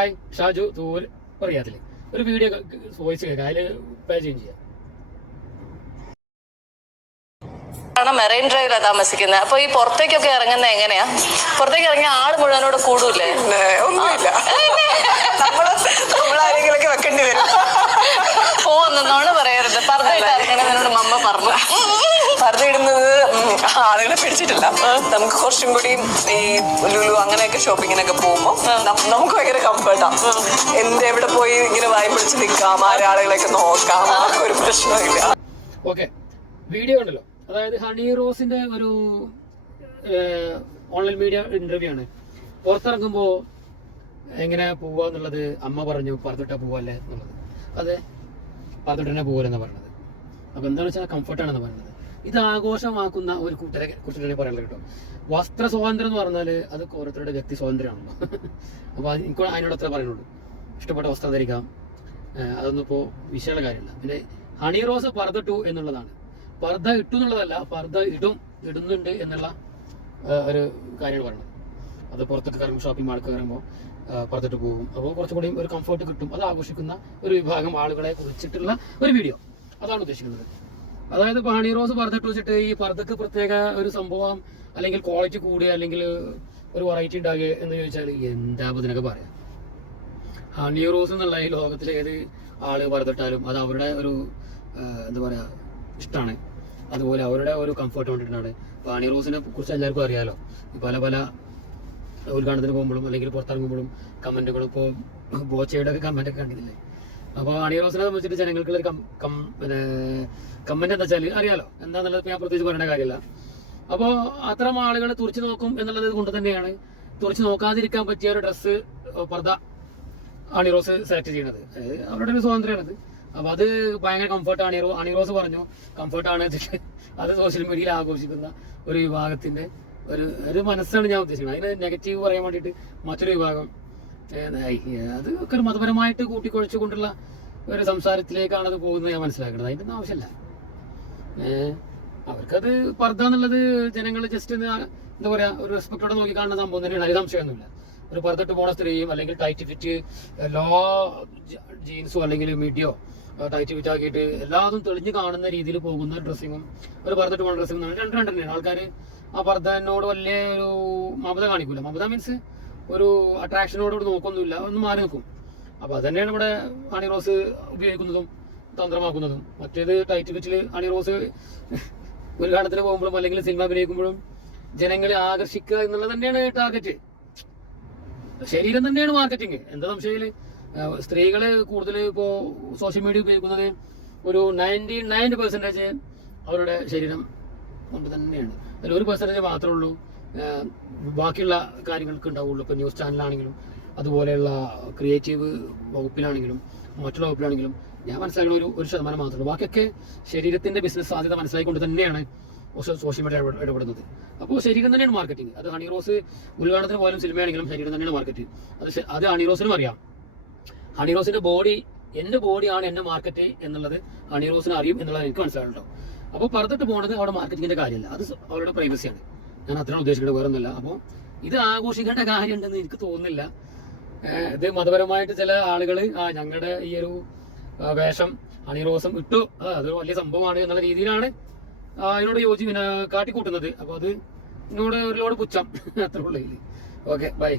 Hi Shaju തൂർ പറയാത്തില് ഒരു video voice കേൾക്കാം, അതിൽ പേ ചെയ്യാം. മെറൈൻ ഡ്രൈവിലാണ് താമസിക്കുന്നത്. അപ്പൊ ഈ പുറത്തേക്കൊക്കെ ഇറങ്ങുന്നത് എങ്ങനെയാ? പുറത്തേക്ക് ഇറങ്ങിയ ആള് മുഴുവനോട് കൂടൂല്ലേ? ഒന്നുമില്ല, നമ്മളാരെങ്കിലൊക്കെ വെക്കേണ്ടി വരും. പോന്നോണ് പറയരുത്. പറഞ്ഞിട്ട് മമ്മ പറഞ്ഞു പറഞ്ഞിടുന്നത് ആളുകളെ പിടിച്ചിട്ടില്ല. നമുക്ക് കുറച്ചും കൂടി ഈ ലുലു അങ്ങനെയൊക്കെ ഷോപ്പിങ്ങിനൊക്കെ പോകുമ്പോൾ നമുക്ക് ഭയങ്കര കംഫർട്ടാ. എവിടെ പോയി ഇങ്ങനെ വായി പിടിച്ച് നിൽക്കാം, ആരാളുകളെയൊക്കെ നോക്കാം, ഒരു പ്രശ്നമില്ല. ഓക്കെ, വീഡിയോ ഉണ്ടല്ലോ, അതായത് ഹണി റോസിന്റെ ഒരു ഓൺലൈൻ മീഡിയ ഇന്റർവ്യൂ ആണ്. പുറത്തിറങ്ങുമ്പോൾ എങ്ങനെ പോവാന്നുള്ളത് അമ്മ പറഞ്ഞു, പറത്തിട്ടാ പോവല്ലേ എന്നുള്ളത്. അതെ, പറത്തിട്ട് പോവല്ലെന്നാണ് പറഞ്ഞത്. അപ്പൊ എന്താണെന്ന് വെച്ചാൽ കംഫർട്ടാണെന്ന് പറയുന്നത്. ഇത് ആഘോഷമാക്കുന്ന ഒരു കൂട്ടരെ കുറിച്ചിട്ടാണ് പറയുന്നത് കേട്ടോ. വസ്ത്ര സ്വാതന്ത്ര്യം എന്ന് പറഞ്ഞാൽ അത് ഓരോരുത്തരുടെ വ്യക്തി സ്വാതന്ത്ര്യമാണല്ലോ. അപ്പൊ എനിക്ക് അതിനോട് അത്ര പറയുന്നുള്ളൂ. ഇഷ്ടപ്പെട്ട വസ്ത്രം ധരിക്കാം, അതൊന്നും ഇപ്പോൾ വിഷയമുള്ള കാര്യമില്ല. പിന്നെ ഹണി റോസ് പറത്തിട്ടു എന്നുള്ളതാണ്. പർദ്ദ ഇട്ടു എന്നുള്ളതല്ല, പർദ്ദ ഇടുന്നുണ്ട് എന്നുള്ള ഒരു കാര്യമാണ് പറയുന്നത്. അത് പുറത്തൊക്കെ കയറുമ്പോൾ ഷോപ്പിംഗ് മാൾക്ക് കയറുമ്പോൾ പുറത്തിട്ട് പോകും. അപ്പോൾ കുറച്ചും കൂടി ഒരു കംഫർട്ട് കിട്ടും. അത് ആഘോഷിക്കുന്ന ഒരു വിഭാഗം ആളുകളെ കുറിച്ചിട്ടുള്ള ഒരു വീഡിയോ, അതാണ് ഉദ്ദേശിക്കുന്നത്. അതായത് ഇപ്പോൾ ഹണി റോസ് പർദ്ദ വെച്ചിട്ട് ഈ പർദ്ദക്ക് പ്രത്യേക ഒരു സംഭവം അല്ലെങ്കിൽ ക്വാളിറ്റി കൂടുക അല്ലെങ്കിൽ ഒരു വെറൈറ്റി ഉണ്ടാകുക എന്ന് ചോദിച്ചാൽ എന്താ ഇതിനൊക്കെ പറയാം. ഹണി റോസ് എന്നുള്ള ഈ ലോകത്തിലെ ഏത് ആള് പർദ്ദിട്ടാലും അത് അവരുടെ ഒരു എന്താ പറയുക ഇഷ്ടമാണ്. അതുപോലെ അവരുടെ ഒരു കംഫർട്ട് വേണ്ടിയിട്ടാണ്. ഇപ്പോൾ ഹണി റോസിനെ കുറിച്ച് എല്ലാവർക്കും അറിയാലോ. പല പല ഉദ്ഘാടനത്തിന് പോകുമ്പോഴും അല്ലെങ്കിൽ പുറത്തിറങ്ങുമ്പോഴും കമൻറ്റുകളും ഇപ്പോൾ ബോച്ചയുടെ ഒക്കെ കമൻറ്റൊക്കെ കണ്ടിട്ടില്ലേ. അപ്പോൾ ഹണി റോസിനെ സംബന്ധിച്ചിട്ട് ജനങ്ങൾക്കുള്ളൊരു കമൻറ്റ് എന്താ വെച്ചാൽ അറിയാലോ എന്താണെന്നുള്ളത് ഞാൻ പ്രത്യേകിച്ച് പറയേണ്ട കാര്യമില്ല. അപ്പോൾ അത്തരം ആളുകൾ തുറച്ചു നോക്കും എന്നുള്ളത് കൊണ്ട് തന്നെയാണ് തുറച്ചു നോക്കാതിരിക്കാൻ പറ്റിയ ഒരു ഡ്രസ്സ് പർദ്ദ ഹണി റോസ് സെലക്ട് ചെയ്യുന്നത്. അവരുടെ ഒരു സ്വാതന്ത്ര്യമാണത്. അപ്പൊ അത് ഭയങ്കര കംഫർട്ടാണ്. ഹണി റോസ് പറഞ്ഞു കംഫർട്ടാണ്. അത് സോഷ്യൽ മീഡിയയിൽ ആഘോഷിക്കുന്ന ഒരു വിഭാഗത്തിന്റെ ഒരു മനസ്സാണ് ഞാൻ ഉദ്ദേശിക്കുന്നത്. അതിന് നെഗറ്റീവ് പറയാൻ വേണ്ടിയിട്ട് മറ്റൊരു വിഭാഗം അത് ഒക്കെ ഒരു മതപരമായിട്ട് കൂട്ടിക്കുഴച്ചുകൊണ്ടുള്ള ഒരു സംസാരത്തിലേക്കാണ് അത് പോകുന്നത് ഞാൻ മനസ്സിലാക്കുന്നത്. അതിൻ്റെ ഒന്നും ആവശ്യമില്ല. അവർക്കത് പർദ്ദ എന്നുള്ളത് ജനങ്ങൾ ജസ്റ്റ് എന്താ പറയാ ഒരു റെസ്പെക്റ്റോടെ നോക്കി കാണുന്ന സംഭവം തന്നെയാണ്. അതിന് സംശയമൊന്നുമില്ല. ഒരു പർദ്ദട്ട് പോണ സ്ത്രീയും അല്ലെങ്കിൽ ടൈറ്റ് ഫിറ്റ് ലോ ജീൻസോ അല്ലെങ്കിൽ മിഡിയോ ടൈറ്റ് ഫിറ്റ് ആക്കിയിട്ട് എല്ലാതും തെളിഞ്ഞ് കാണുന്ന രീതിയിൽ പോകുന്ന ഡ്രസ്സിങ്ങും ഒരു പർദ്ദട്ട് പോണ ഡ്രസ്സിങ്ങും രണ്ട് തന്നെയാണ്. ആൾക്കാർ ആ പർദ്ദനോട് വലിയ ഒരു മമത കാണിക്കൂല. മമത മീൻസ് ഒരു അട്രാക്ഷനോട് നോക്കൊന്നുമില്ല, ഒന്ന് മാറി നിൽക്കും. അപ്പോൾ അത് തന്നെയാണ് ഇവിടെ ഹണി റോസ് ഉപയോഗിക്കുന്നതും തന്ത്രമാക്കുന്നതും. മറ്റേത് ടൈറ്റ് ഫിറ്റിൽ ഹണി റോസ് ഉദ്ഘാടനത്തിന് പോകുമ്പോഴും അല്ലെങ്കിൽ സിനിമ അഭിനയിക്കുമ്പോഴും ജനങ്ങളെ ആകർഷിക്കുക എന്നുള്ളത് തന്നെയാണ് ടാർഗറ്റ്. ശരീരം തന്നെയാണ് മാർക്കറ്റിംഗ്, എന്താ സംശയമില്ല. സ്ത്രീകള് കൂടുതൽ ഇപ്പോൾ സോഷ്യൽ മീഡിയ ഉപയോഗിക്കുന്നത് ഒരു 99% അവരുടെ ശരീരം കൊണ്ട് തന്നെയാണ്. അതിൽ 1% മാത്രമേ ഉള്ളൂ ബാക്കിയുള്ള കാര്യങ്ങൾക്ക് ഉണ്ടാവുള്ളൂ. ഇപ്പോൾ ന്യൂസ് ചാനലാണെങ്കിലും അതുപോലെയുള്ള ക്രിയേറ്റീവ് വകുപ്പിലാണെങ്കിലും മറ്റുള്ള വകുപ്പിലാണെങ്കിലും ഞാൻ മനസ്സിലാക്കുന്ന ഒരു ശതമാനം മാത്രമേ ഉള്ളൂ. ബാക്കിയൊക്കെ ശരീരത്തിന്റെ ബിസിനസ് സാധ്യത മനസ്സിലാക്കിക്കൊണ്ട് തന്നെയാണ് സോഷ്യൽ മീഡിയ ഇടപെടുന്നത്. അപ്പോൾ ശരീരം തന്നെയാണ് മാർക്കറ്റിംഗ്. അത് ഹണി റോസ് ഉദ്ഘാടനത്തിന് പോലും സിനിമയാണെങ്കിലും ശരീരം തന്നെയാണ് മാർക്കറ്റ്. അത് ഹണി റോസിനും അറിയാം. ഹണി റോസിന്റെ ബോഡി എൻ്റെ ബോഡിയാണ് എൻ്റെ മാർക്കറ്റ് എന്നുള്ളത് ഹണി റോസിന് അറിയും എന്നുള്ളത് എനിക്ക് മനസ്സിലാകുന്നുണ്ടോ. അപ്പോൾ പറഞ്ഞിട്ട് പോകുന്നത് അവിടെ മാർക്കറ്റിങ്ങിന്റെ കാര്യമല്ല, അത് അവരുടെ പ്രൈവസിയാണ്. ഞാൻ അത്രയാണ് ഉദ്ദേശിക്കുന്നത്, വേറെ ഒന്നുമില്ല. അപ്പോൾ ഇത് ആഘോഷിക്കേണ്ട കാര്യമുണ്ടെന്ന് എനിക്ക് തോന്നുന്നില്ല. ഇത് മതപരമായിട്ട് ചില ആളുകൾ ഞങ്ങളുടെ ഈ ഒരു വേഷം ഹണി റോസും ഇട്ടു, അതൊരു വലിയ സംഭവമാണ് എന്നുള്ള രീതിയിലാണ് ഇതിനോട് കാട്ടിക്കൂട്ടുന്നത്. അപ്പോൾ അത് എന്നോട് ഒരുപാട് പുച്ഛം അത്ര ഉള്ളതിൽ. Okay, by.